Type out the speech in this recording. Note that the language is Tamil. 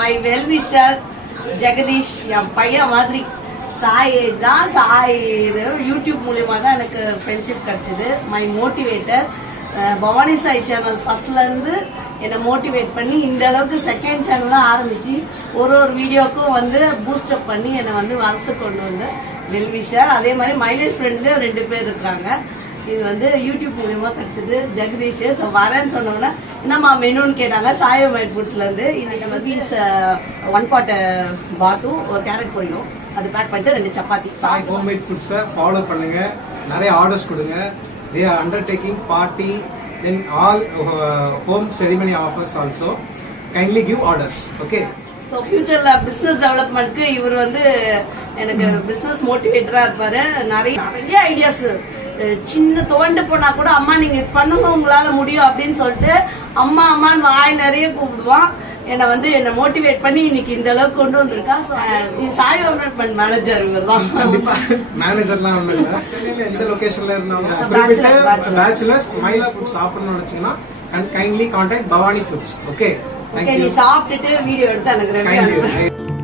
மை வெல் விஷர் ஜெகதீஷ், என் பையன் மாதிரி. சாய் தான் யூடியூப் மூலியமா தான் எனக்கு ஃப்ரெண்ட்ஷிப் கிடைச்சது. My motivator. Bhavani Sai channel ஃபர்ஸ்ட்ல இருந்து என்னை மோட்டிவேட் பண்ணி இந்த அளவுக்கு செகண்ட் சேனல்லாம் ஆரம்பிச்சு ஒரு வீடியோக்கும் வந்து பூஸ்டப் பண்ணி என்னை வந்து வளர்த்து கொண்டு வந்து வெல்விஷர். அதே மாதிரி மைலேஜ் ஃப்ரெண்ட்ல 2 பேர் இருக்காங்க. இது வந்து யூடியூப் மூலியமா கிடைச்சது ஜெகதீஷ். வரேன்னு சொன்னோம்னா என்னம்மா மெனுன்னு கேட்டாங்க. சாயோ மைட் ஃபுட்ஸ்ல இருந்து இன்னைக்கு வந்து 1 pot பாத்தும் ஒரு கேரட் போயிடும், அது பேக் பண்ணிட்டு 2 சப்பாத்தி. சாய் ஹோம்மேட் ஃபுட்ஸை ஃபாலோ பண்ணுங்க, நிறைய ஆர்டர்ஸ் கொடுங்க. They are undertaking party, then all home ceremony offers also. Kindly give orders, okay? So futureல பிசினஸ் டெவலப்மெண்ட்க்கு இவர் வந்து எனக்கு பிசினஸ் மோட்டிவேட்டரா இருப்பாரு. நிறைய ஐடியாஸ் சின்ன துவண்டு போனா கூட அம்மா நீங்க இது பண்ணுங்க உங்களால முடியும் அப்படின்னு சொல்லிட்டு அம்மா அம்மான்னு வாய் நிறைய கூப்பிடுவான். என்ன மோட்டிவேட் பண்ணி இன்னைக்கு இந்த அளவுக்கு கொண்டு வந்திருக்கா. சாய் டெவலப்மெண்ட் மேனேஜர் இவர் தான். மேனேஜர்லாம் ஒண்ணு இல்ல, எந்த லொகேஷன்ல இருந்தாலும் பேச்சுலர்ஸ் மைலா ஃபுட் சாப்பிடணும்னு நினைச்சீங்கன்னா kindly contact Bhavani foods. Okay, நீ சாப்பிட்டுட்டு வீடியோ எடுத்து எனக்கு